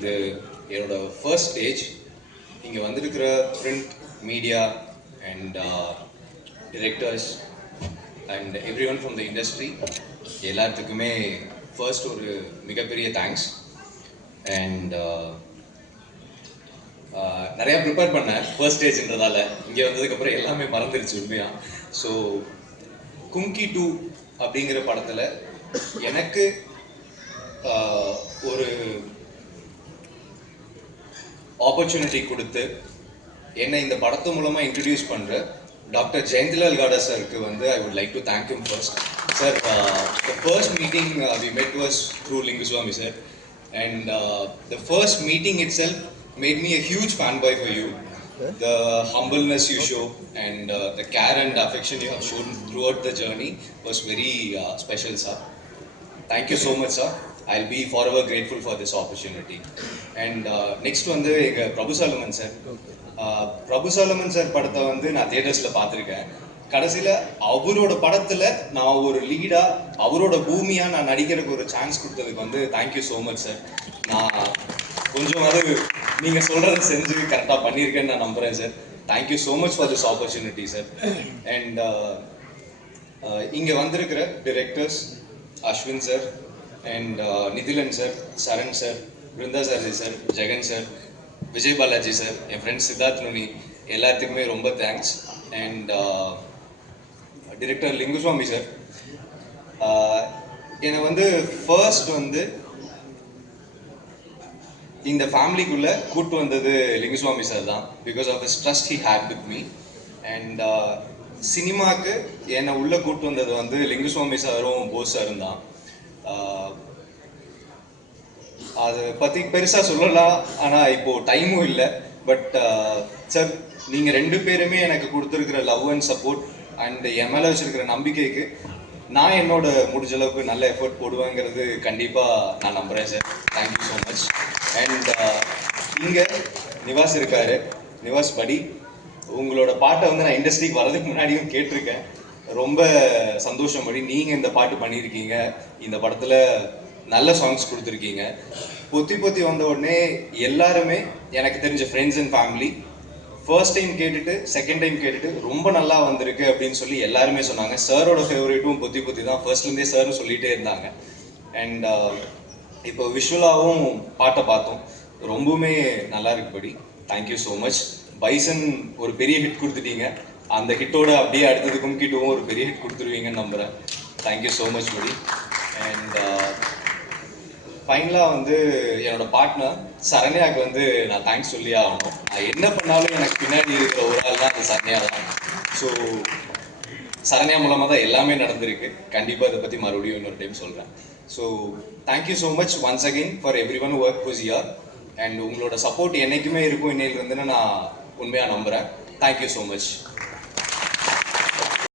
இது என்னோட first stage. இங்கே வந்திருக்கிற print media and directors and every one from the industry எல்லாத்துக்குமே ஃபர்ஸ்ட் ஒரு மிகப்பெரிய தேங்க்ஸ். அண்ட் நிறையா ப்ரிப்பேர் பண்ணேன் ஃபர்ஸ்ட் ஸ்டேஜ்ன்றதால. இங்கே வந்ததுக்கப்புறம் எல்லாமே மறந்துருச்சு உண்மையாக. ஸோ கும்கி 2 அப்படிங்கிற படத்தில் எனக்கு ஒரு ஆப்பர்ச்சுனிட்டி கொடுத்து என்னை இந்த படத்து மூலமாக இன்ட்ரடியூஸ் பண்ணுற டாக்டர் ஜெயந்திலால் காடா சாருக்கு வந்து I would like to thank யூம் first. Sir, the first meeting we met was through Lingusamy sir, and the first meeting itself made me a huge fanboy for you. The humbleness you show and the care and affection you have shown throughout the journey was very special, sir. Thank you so much, sir. I'll be forever grateful for this opportunity. And next வந்து எங்க பிரபு Solomon sir. பிரபு Solomon sir படத்தை வந்து நான் தியேட்டர்ஸில் பார்த்துருக்கேன். கடைசியில் அவரோட படத்தில் நான் ஒரு லீடாக அவரோட பூமியாக நான் நடிக்கிறதுக்கு ஒரு சான்ஸ் கொடுத்ததுக்கு வந்து தேங்க்யூ ஸோ மச் சார். நான் கொஞ்சம் அது நீங்கள் சொல்கிறத செஞ்சு கரெக்டாக பண்ணியிருக்கேன்னு நான் நம்புகிறேன் sir. Thank you so much for this opportunity sir. And இங்கே வந்திருக்கிற directors Ashwin sir and Nithilan sir, Saran sir, Brinda Sarathi sir, Jagan sir, Vijay Balaji sir, என் ஃப்ரெண்ட்ஸ் சித்தார்த் நுனி, எல்லாத்துக்குமே ரொம்ப thanks. And director Lingusamy sir, என்னை வந்து ஃபர்ஸ்ட் வந்து இந்த ஃபேமிலிக்குள்ளே கூட்டு வந்தது லிங்குசுவாமி சார் தான். Because of his trust he had with me. And சினிமாவுக்கு என்னை உள்ளே கூட்டு வந்தது வந்து லிங்குசுவாமி சாரும் போஸ் சாரும் தான். அதை பற்றி பெருசாக சொல்லலாம், ஆனால் இப்போது டைமும் இல்லை. பட் சார், நீங்கள் ரெண்டு பேருமே எனக்கு கொடுத்துருக்கிற லவ் அண்ட் சப்போர்ட் அண்ட் என் மேலே வச்சுருக்கிற நம்பிக்கைக்கு நான் என்னோட முடிஞ்ச அளவுக்கு நல்ல எஃபர்ட் போடுவேங்கிறது கண்டிப்பாக நான் நம்புகிறேன் sir. Thank you so much. And இங்கே நிவாஸ் இருக்காரு, நிவாஸ் படி, உங்களோட பாட்டை வந்து நான் இண்டஸ்ட்ரிக்கு வர்றதுக்கு முன்னாடியும் கேட்டிருக்கேன். ரொம்ப சந்தோஷம் படி, நீங்கள் இந்த பாட்டு பண்ணியிருக்கீங்க, இந்த படத்தில் நல்ல சாங்ஸ் கொடுத்துருக்கீங்க. பொத்தி பொத்தி வந்த உடனே எல்லாருமே எனக்கு தெரிஞ்ச friends and family first time கேட்டுட்டு செகண்ட் டைம் கேட்டுட்டு ரொம்ப நல்லா வந்திருக்கு அப்படின்னு சொல்லி எல்லாருமே சொன்னாங்க. சாரோட ஃபேவரேட்டும் பொத்தி பொத்தி தான், ஃபர்ஸ்ட்லேருந்தே சாரும் சொல்லிகிட்டே இருந்தாங்க. அண்ட் இப்போ விஷுவலாகவும் பாட்டை பார்த்தோம், ரொம்பவுமே நல்லா இருக்கு படி. Thank you so much. பைசன் ஒரு பெரிய ஹிட் கொடுத்துட்டீங்க, அந்த ஹிட்டோட அப்படியே அடுத்தது கும்கி 2வும் ஒரு பெரிய ஹிட் கொடுத்துருவீங்கன்னு நம்புகிறேன். தேங்க்யூ ஸோ மச் படி. அண்ட் ஃபைனலாக வந்து என்னோட பார்ட்னர் சரண்யாவுக்கு வந்து நான் தேங்க்ஸ் சொல்லி ஆகணும். நான் என்ன பண்ணாலும் எனக்கு பின்னாடி இருக்கிற ஒரு ஆள் தான் அந்த சரண்யா தான். ஸோ சரண்யா மூலமாக தான் எல்லாமே நடந்திருக்கு. கண்டிப்பாக இதை பற்றி மறுபடியும் இன்னொரு டைம் சொல்கிறேன். So thank you so much once again for everyone work who's here. And உங்களோட சப்போர்ட் என்றைக்குமே இருக்கும் இன்னையிலிருந்துன்னு நான் உண்மையாக நம்புகிறேன். Thank you so much.